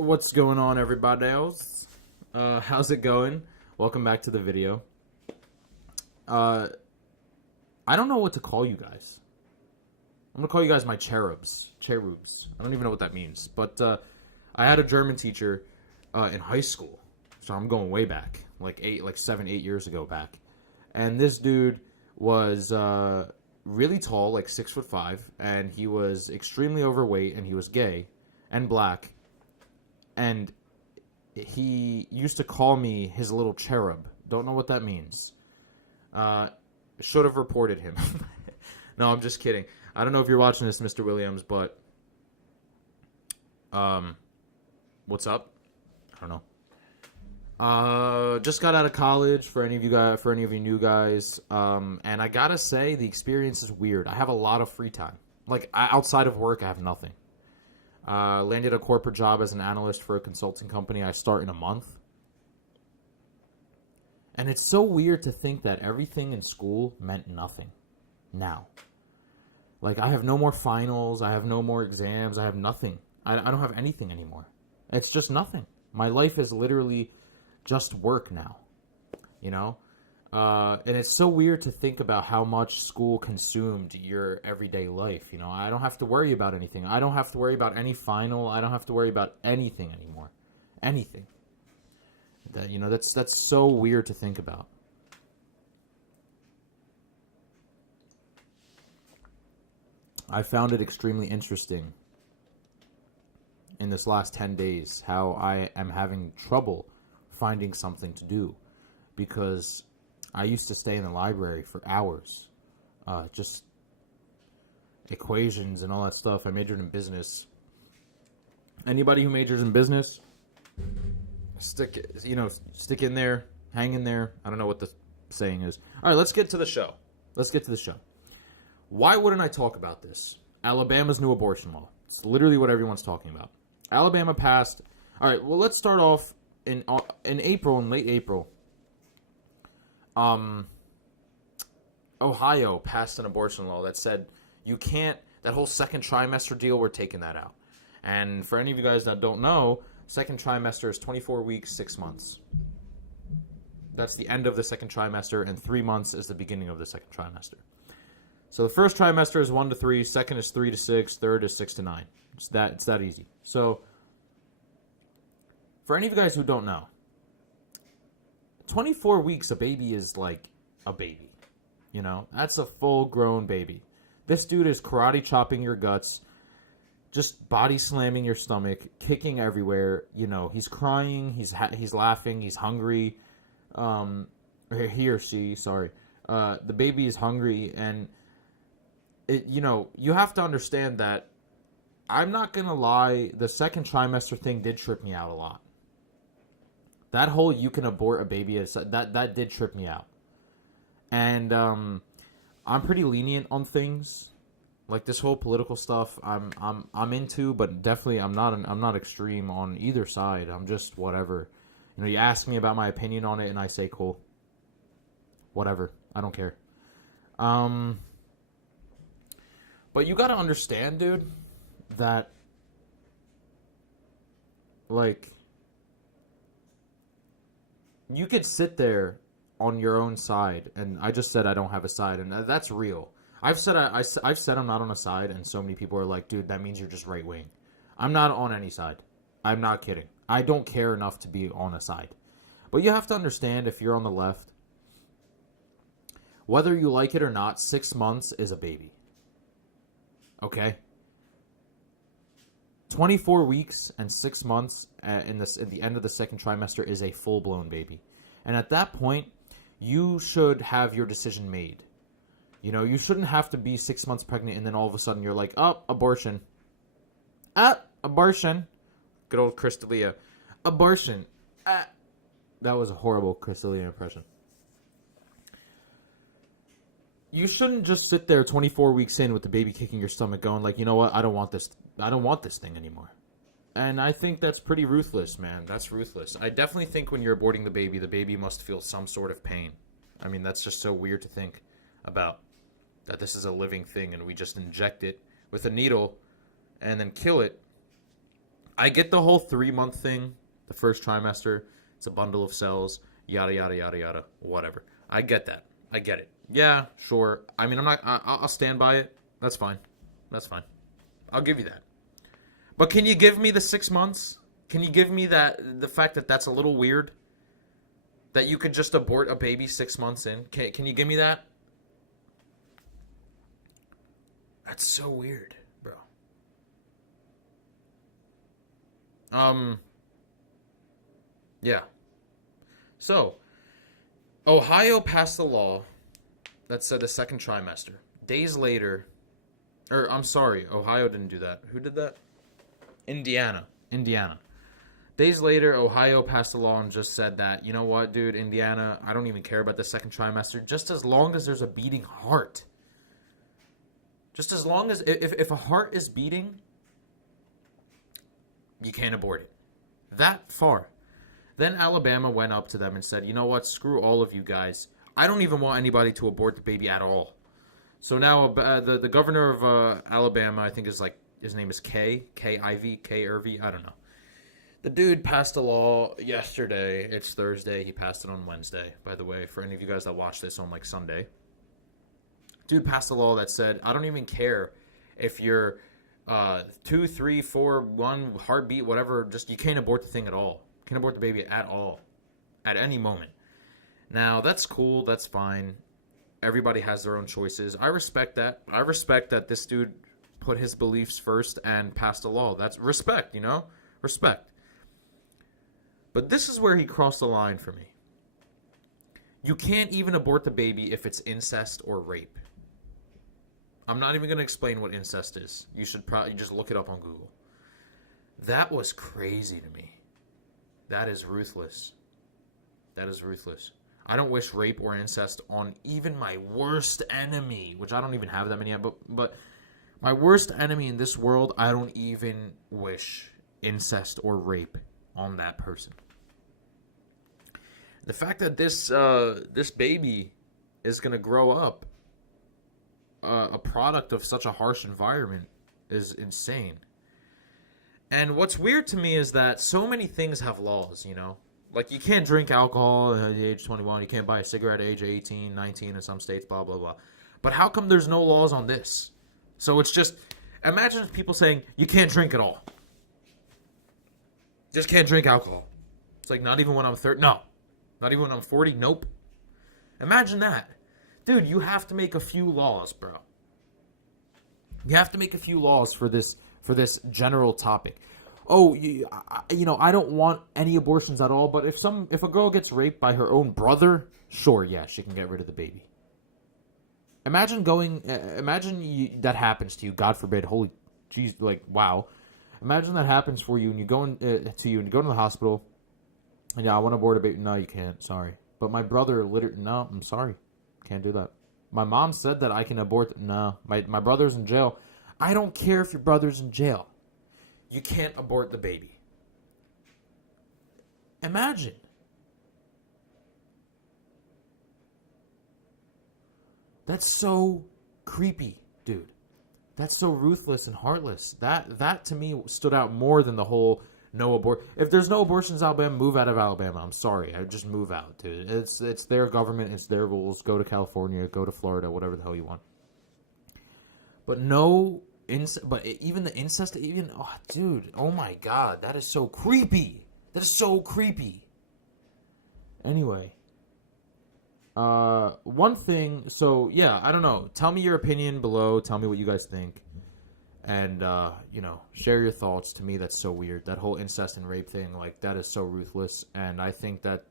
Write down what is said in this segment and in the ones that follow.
What's going on, everybody else? How's it going? Welcome back to the video. I don't know what to call you guys. I'm gonna call you guys my cherubs. Cherubs. I don't even know what that means. But I had a German teacher in high school, so I'm going way back, like 7, 8 years ago back. And this dude was really tall, like 6'5", and he was extremely overweight, and he was gay and black. And he used to call me his little cherub. Don't know what that means. Should have reported him. No, I'm just kidding. I don't know if you're watching this, Mr. Williams, but what's up? I don't know. Just got out of college for any of you new guys. And I gotta say, the experience is weird. I have a lot of free time. Like, outside of work, I have nothing. Landed a corporate job as an analyst for a consulting company. I start in a month. And it's so weird to think that everything in school meant nothing now. Like, I have no more finals. I have no more exams. I have nothing. I don't have anything anymore. It's just nothing. My life is literally just work now, you know? And it's so weird to think about how much school consumed your everyday life. You know, I don't have to worry about anything. I don't have to worry about any final. I don't have to worry about anything anymore. Anything. That's so weird to think about. I found it extremely interesting in this last 10 days how I am having trouble finding something to do, because I used to stay in the library for hours, just equations and all that stuff. I majored in business. Anybody who majors in business, stick in there, hang in there. I don't know what the saying is. All right, let's get to the show. Why wouldn't I talk about this? Alabama's new abortion law. It's literally what everyone's talking about. Alabama passed. All right, well, let's start off in late April. Ohio passed an abortion law that said you can't, that whole second trimester deal, we're taking that out. And for any of you guys that don't know, second trimester is 24 weeks, 6 months. That's the end of the second trimester, and 3 months is the beginning of the second trimester. So the first trimester is 1 to 3, second is 3 to 6, third is 6 to 9. It's that easy. So for any of you guys who don't know, 24 weeks, a baby is like a baby. You know, that's a full-grown baby. This dude is karate chopping your guts, just body slamming your stomach, kicking everywhere. You know, he's crying, he's laughing, he's hungry. He or she, sorry. The baby is hungry, and you have to understand that. I'm not gonna lie, the second trimester thing did trip me out a lot. That whole you can abort a baby, that did trip me out. And I'm pretty lenient on things. Like this whole political stuff I'm into, but definitely I'm not extreme on either side. I'm just whatever. You know, you ask me about my opinion on it and I say cool. Whatever. I don't care. But you got to understand, dude, that like you could sit there on your own side, and I just said I don't have a side, and that's real. I've said I'm not on a side, and so many people are like, dude, that means you're just right wing. I'm not on any side. I'm not kidding. I don't care enough to be on a side. But you have to understand, if you're on the left, whether you like it or not, 6 months is a baby. Okay? 24 weeks and 6 months at the end of the second trimester is a full-blown baby. And at that point, you should have your decision made. You know, you shouldn't have to be 6 months pregnant and then all of a sudden you're like, oh, abortion. Abortion. Good old Crystalia. Abortion. That was a horrible Crystalia impression. You shouldn't just sit there 24 weeks in with the baby kicking your stomach going like, you know what, I don't want this thing anymore. And I think that's pretty ruthless, man. That's ruthless. I definitely think when you're aborting the baby must feel some sort of pain. I mean, that's just so weird to think about, that this is a living thing and we just inject it with a needle and then kill it. I get the whole 3-month thing, the first trimester. It's a bundle of cells, yada, yada, yada, yada, whatever. I get that. I get it. Yeah, sure. I mean, I'll stand by it. That's fine. That's fine. I'll give you that. But can you give me the 6 months? Can you give me the fact that that's a little weird? That you could just abort a baby 6 months in? Can you give me that? That's so weird, bro. Yeah. So, Ohio passed a law that said the second trimester. Days later, I'm sorry, Ohio didn't do that. Who did that? Indiana. Days later, Ohio passed a law and just said that, you know what, dude, Indiana, I don't even care about the second trimester, just as long as there's a beating heart. Just as long as, if a heart is beating, you can't abort it. That far. Then Alabama went up to them and said, you know what, screw all of you guys. I don't even want anybody to abort the baby at all. So now the governor of Alabama, I think his name is K-I-V, K-I-R-V, I don't know. The dude passed a law yesterday. It's Thursday. He passed it on Wednesday, by the way, for any of you guys that watch this on Sunday. Dude passed a law that said, I don't even care if you're 2, 3, 4, 1 heartbeat, whatever, just you can't abort the thing at all. You can't abort the baby at all. At any moment. Now, that's cool. That's fine. Everybody has their own choices. I respect that. I respect that this dude put his beliefs first and passed a law. That's respect, you know? Respect. But this is where he crossed the line for me. You can't even abort the baby if it's incest or rape. I'm not even going to explain what incest is. You should probably just look it up on Google. That was crazy to me. That is ruthless. That is ruthless. I don't wish rape or incest on even my worst enemy, which I don't even have that many of, but my worst enemy in this world, I don't even wish incest or rape on that person. The fact that this baby is going to grow up a product of such a harsh environment is insane. And what's weird to me is that so many things have laws, you know? Like, you can't drink alcohol at the age 21. You can't buy a cigarette at age 18, 19 in some states, blah, blah, blah. But how come there's no laws on this? So it's just, imagine people saying, you can't drink at all. Just can't drink alcohol. It's like, not even when I'm 30. No. Not even when I'm 40. Nope. Imagine that. Dude, you have to make a few laws, bro. You have to make a few laws for this general topic. Oh, I don't want any abortions at all, but if a girl gets raped by her own brother, sure, yeah, she can get rid of the baby. Imagine that happens to you, God forbid, holy jeez, like, wow. Imagine that happens for you and you go to the hospital, and yeah, I want to abort a baby. No, you can't, sorry. But my brother no, I'm sorry. Can't do that. My mom said that I can abort, no, my brother's in jail. I don't care if your brother's in jail. You can't abort the baby. Imagine. That's so creepy, dude. That's so ruthless and heartless. That to me stood out more than the whole no abort. If there's no abortions in Alabama, move out of Alabama. I'm sorry. I just move out, dude. It's their government. It's their rules. Go to California. Go to Florida. Whatever the hell you want. But no... But even the incest, oh, dude, oh my God, that is so creepy. That is so creepy. Anyway, one thing, so yeah, I don't know. Tell me your opinion below. Tell me what you guys think. And, share your thoughts. To me, that's so weird. That whole incest and rape thing, like, that is so ruthless. And I think that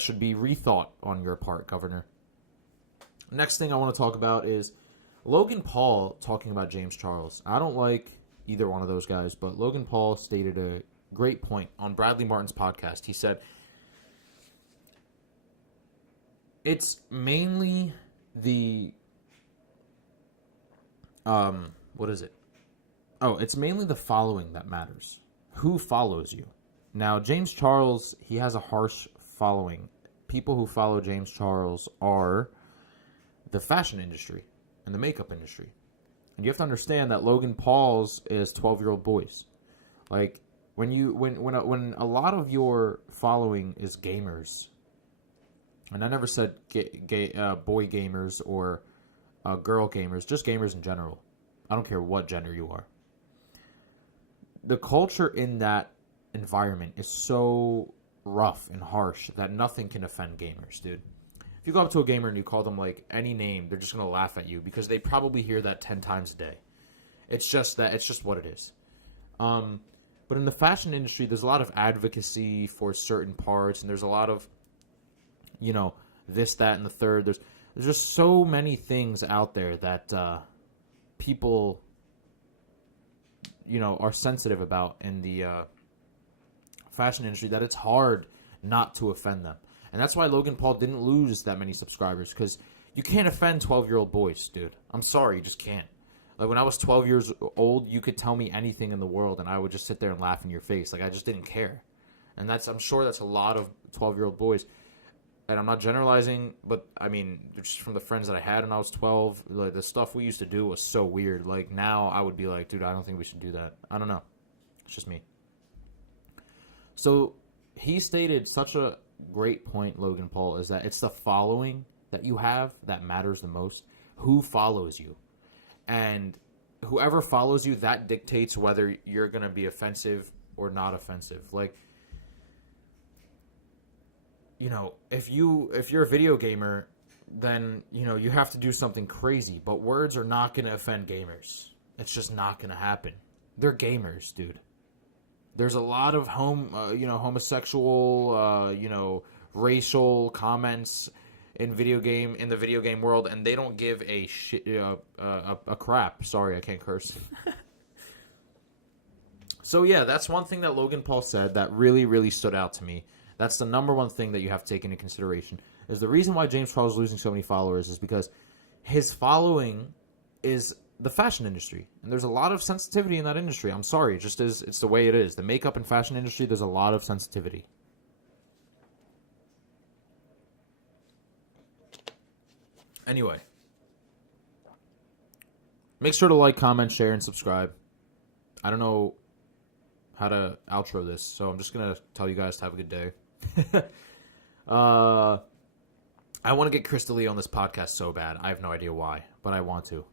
should be rethought on your part, Governor. Next thing I want to talk about is Logan Paul talking about James Charles. I don't like either one of those guys, but Logan Paul stated a great point on Bradley Martin's podcast. He said, it's mainly the, it's mainly the following that matters. Who follows you? Now, James Charles, he has a harsh following. People who follow James Charles are the fashion industry and the makeup industry. And you have to understand that Logan Paul's is 12-year-old boys. Like, when a lot of your following is gamers, and I never said boy gamers or girl gamers, just gamers in general. I don't care what gender you are. The culture in that environment is so rough and harsh that nothing can offend gamers, dude. If you go up to a gamer and you call them like any name, they're just gonna laugh at you because they probably hear that 10 times a day. It's just what it is. But in the fashion industry, there's a lot of advocacy for certain parts, and there's a lot of, this, that, and the third. There's just so many things out there that people, are sensitive about in the fashion industry that it's hard not to offend them. And that's why Logan Paul didn't lose that many subscribers, because you can't offend 12-year-old boys, dude. I'm sorry, you just can't. Like, when I was 12 years old, you could tell me anything in the world, and I would just sit there and laugh in your face. Like, I just didn't care. And I'm sure that's a lot of 12-year-old boys. And I'm not generalizing, but, I mean, just from the friends that I had when I was 12, like, the stuff we used to do was so weird. Like, now I would be like, dude, I don't think we should do that. I don't know. It's just me. So, he stated such a great point, Logan Paul, is that it's the following that you have that matters the most. Who follows you? And whoever follows you, that dictates whether you're going to be offensive or not offensive. Like, if you're a video gamer, then, you have to do something crazy. But words are not going to offend gamers. It's just not going to happen. They're gamers, dude. There's a lot of homosexual, racial comments in the video game world, and they don't give a crap. Sorry, I can't curse. So yeah, that's one thing that Logan Paul said that really, really stood out to me. That's the number one thing that you have to take into consideration. Is the reason why James Charles is losing so many followers is because his following is the fashion industry, and there's a lot of sensitivity in that industry. I'm sorry, it just is. It's the way it is. The makeup and fashion industry, there's a lot of sensitivity. Anyway, make sure to like, comment, share, and subscribe. I don't know how to outro this, so I'm just going to tell you guys to have a good day. I want to get Chris D'Elia on this podcast so bad. I have no idea why, but I want to.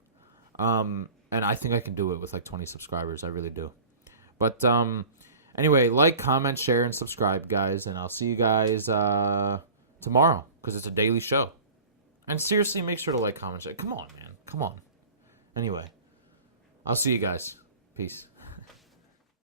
And I think I can do it with like 20 subscribers. I really do. But anyway, like, comment, share, and subscribe, guys. And I'll see you guys tomorrow, because it's a daily show. And seriously, make sure to like, comment, share. Come on, man. Come on. Anyway, I'll see you guys. Peace.